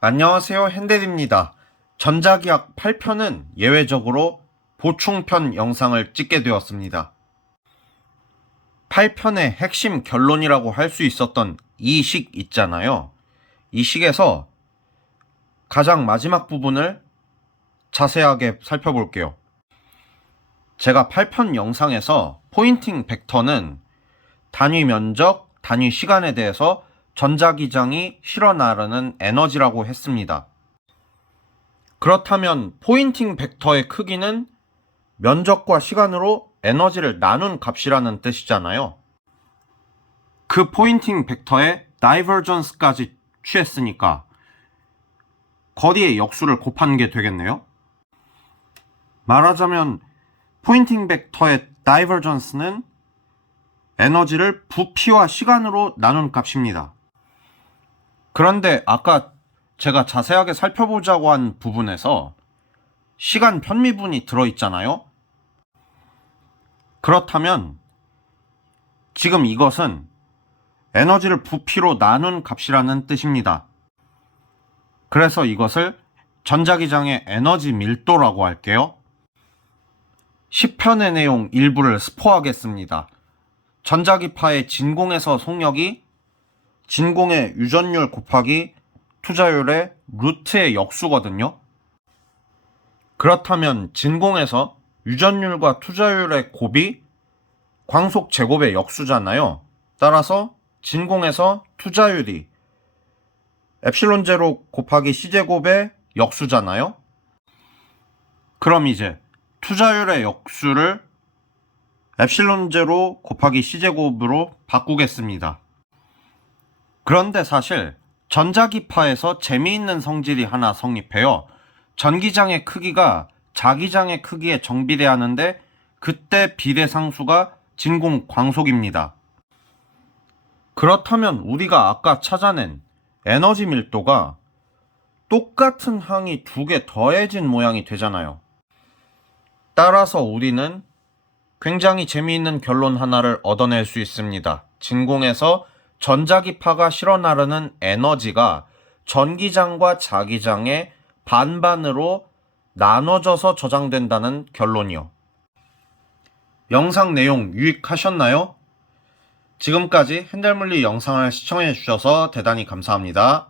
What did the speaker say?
안녕하세요. 핸델입니다. 전자기학 8편은 예외적으로 보충편 영상을 찍게 되었습니다. 8편의 핵심 결론이라고 할 수 있었던 이 식 있잖아요. 이 식에서 가장 마지막 부분을 자세하게 살펴볼게요. 제가 8편 영상에서 포인팅 벡터는 단위 면적, 단위 시간에 대해서 전자기장이 실어 나르는 에너지라고 했습니다. 그렇다면 포인팅 벡터의 크기는 면적과 시간으로 에너지를 나눈 값이라는 뜻이잖아요. 그 포인팅 벡터의 다이버전스까지 취했으니까 거리의 역수를 곱한 게 되겠네요. 말하자면 포인팅 벡터의 다이버전스는 에너지를 부피와 시간으로 나눈 값입니다. 그런데 아까 제가 자세하게 살펴보자고 한 부분에서 시간 편미분이 들어있잖아요. 그렇다면 지금 이것은 에너지를 부피로 나눈 값이라는 뜻입니다. 그래서 이것을 전자기장의 에너지 밀도라고 할게요. 10편의 내용 일부를 스포하겠습니다. 전자기파의 진공에서 속력이 진공의 유전율 곱하기 투자율의 루트의 역수거든요. 그렇다면 진공에서 유전율과 투자율의 곱이 광속 제곱의 역수잖아요. 따라서 진공에서 투자율이 엡실론 제로 곱하기 c 제곱의 역수잖아요. 그럼 이제 투자율의 역수를 엡실론 제로 곱하기 c 제곱으로 바꾸겠습니다. 그런데 사실 전자기파에서 재미있는 성질이 하나 성립해요. 전기장의 크기가 자기장의 크기에 정비례하는데 그때 비례상수가 진공 광속입니다. 그렇다면 우리가 아까 찾아낸 에너지 밀도가 똑같은 항이 두 개 더해진 모양이 되잖아요. 따라서 우리는 굉장히 재미있는 결론 하나를 얻어낼 수 있습니다. 진공에서 전자기파가 실어 나르는 에너지가 전기장과 자기장의 반반으로 나눠져서 저장된다는 결론이요. 영상 내용 유익하셨나요? 지금까지 핸델물리 영상을 시청해 주셔서 대단히 감사합니다.